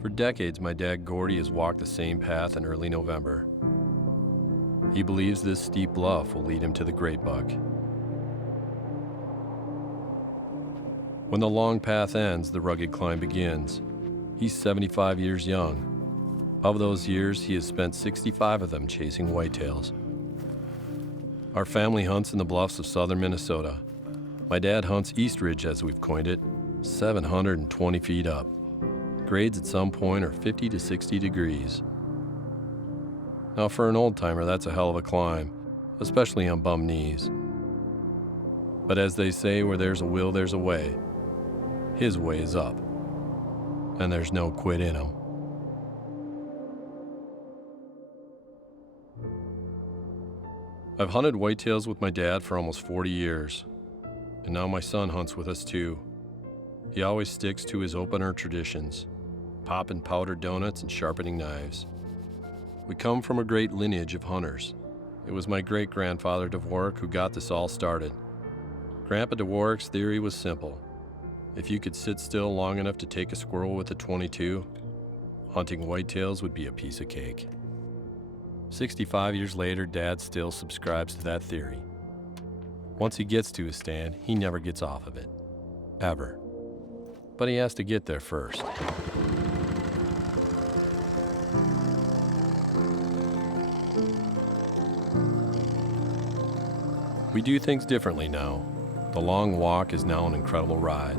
For decades, my dad Gordy has walked the same path in early November. He believes this steep bluff will lead him to the great buck. When the long path ends, the rugged climb begins. He's 75 years young. Of those years, he has spent 65 of them chasing whitetails. Our family hunts in the bluffs of southern Minnesota. My dad hunts East Ridge, as we've coined it, 720 feet up. Grades at some point are 50 to 60 degrees. Now for an old-timer, that's a hell of a climb, especially on bum knees. But as they say, where there's a will, there's a way. His way is up, and there's no quit in him. I've hunted whitetails with my dad for almost 40 years, and now my son hunts with us too. He always sticks to his opener traditions, popping powdered donuts and sharpening knives. We come from a great lineage of hunters. It was my great-grandfather Dvorak who got this all started. Grandpa Dvorak's theory was simple. If you could sit still long enough to take a squirrel with a .22, hunting whitetails would be a piece of cake. 65 years later, Dad still subscribes to that theory. Once he gets to his stand, he never gets off of it. Ever. But he has to get there first. We do things differently now. The long walk is now an incredible ride.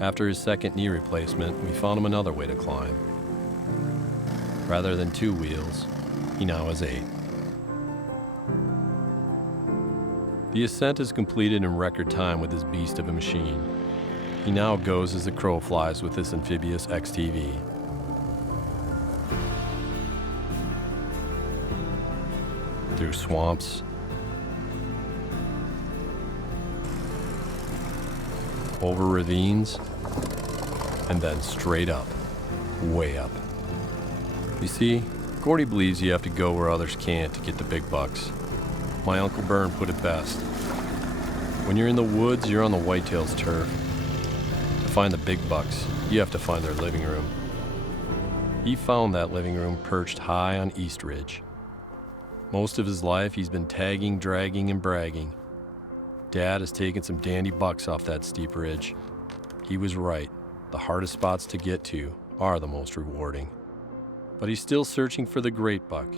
After his second knee replacement, we found him another way to climb. Rather than 2 wheels, he now has 8. The Ascent is completed in record time with this beast of a machine. He now goes as the crow flies with this amphibious XTV. Through swamps, over ravines, and then straight up, way up. You see, Gordy believes you have to go where others can't to get the big bucks. My Uncle Bern put it best. When you're in the woods, you're on the whitetail's turf. To find the big bucks, you have to find their living room. He found that living room perched high on East Ridge. Most of his life, he's been tagging, dragging, and bragging. Dad has taken some dandy bucks off that steep ridge. He was right. The hardest spots to get to are the most rewarding. But he's still searching for the great buck.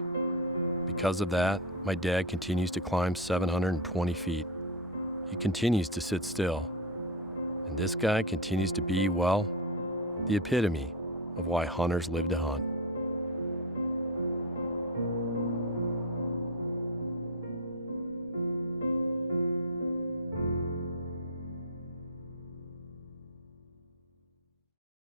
Because of that, my dad continues to climb 720 feet. He continues to sit still. And this guy continues to be, well, the epitome of why hunters live to hunt.